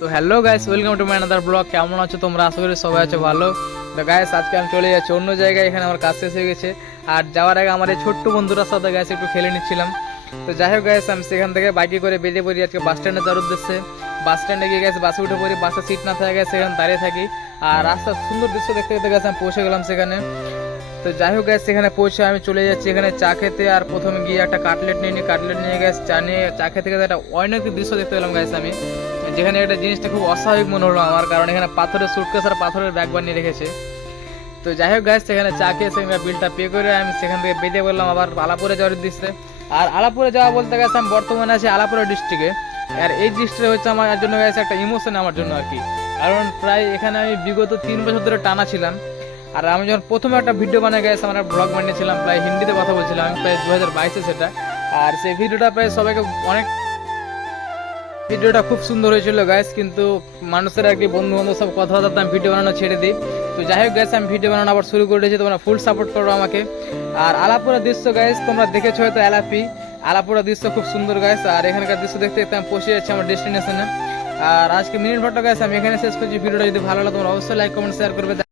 তো hello guys, welcome to my another blog. কেমন আছো তোমরা? আশা করি সবাই আছো ভালো। তো গাইস, আজকে আমি চলে যাচ্ছি অন্য জায়গায়। এখানে আমার কাজ শেষ হয়ে গেছে, আর যাওয়ার আগে আমার এই ছোট্ট বন্ধুরার সাথে গাইস একটু খেলে নিচ্ছিলাম। তো যাই হোক গাইস, আমি সেখান থেকে বাইকে করে বেরিয়ে পড়ি আজকে বাস স্ট্যান্ডে যাওয়ার উদ্দেশ্যে। বাস স্ট্যান্ডে গিয়ে গেছে, বাসে উঠে পড়ি। বাসে সিট না থাকে গেছে, সেখানে দাঁড়িয়ে থাকি। আর রাস্তার সুন্দর দৃশ্য দেখতে দেখতে গেছে আমি পৌঁছে গেলাম সেখানে। তো যাই হোক গ্যাস, সেখানে পৌঁছে আমি চলে যাচ্ছি এখানে চা খেতে। আর প্রথমে গিয়ে একটা কাটলেট নিয়ে নিই। কাটলেট নিয়ে গেছে চা নিয়ে চা খেতে খেতে একটা অনেক দৃশ্য দেখতে পেলাম গাইস আমি, যেখানে একটা জিনিসটা খুব অস্বাভাবিক মনে হলো আমার, কারণ এখানে পাথরের সুটকেস আর পাথরের ব্যাগ বানিয়ে রেখেছে। তো যাই হোক গাইস, সেখানে চা খেয়ে সেখানে বিলটা পে করে আমি সেখান থেকে বেরিয়ে বললাম আবার আলাপুরে যাওয়ার উদ্দেশ্যে। আর আলাপুরে যাওয়া বলতে গেছে আমি বর্তমানে আছি আলাপুরা ডিস্ট্রিক্টে। আর এই ডিস্ট্রিক্টে হচ্ছে আমার জন্য গেছে একটা ইমোশন আমার জন্য আর কি, কারণ প্রায় এখানে আমি বিগত 3 বছর ধরে টানা ছিলাম। আর আমি যখন প্রথমে একটা ভিডিও বানিয়ে গেছে, আমরা ব্লগ বানিয়েছিলাম, প্রায় হিন্দিতে কথা বলছিলাম আমি, প্রায় 2022-এ সেটা। আর সেই ভিডিওটা প্রায় সবাইকে অনেক, ভিডিওটা খুব সুন্দর হয়েছিল গাইস, কিন্তু মানুষের আর কি বন্ধু বান্ধব সব কথাবার্তা আমি ভিডিও বানানো ছেড়ে দিই। তো যাই হোক গাইস, আমি ভিডিও বানানো আবার শুরু করে দিয়েছি, তোমরা ফুল সাপোর্ট করো আমাকে। আর আলাপুরা দৃশ্য গাইস তোমরা দেখেছো হয়তো, আলাপুরা দৃশ্য খুব সুন্দর গাইস। আর এখানকার দৃশ্য দেখতে দেখতে আমি পৌঁছে যাচ্ছি আমার ডেস্টিনেশনে। আর আজকে মিনিট ভট্ট গাইস আমি এখানে শেষ করছি ভিডিওটা। যদি ভালো লাগে তোমরা অবশ্যই লাইক কমেন্ট শেয়ার করবে।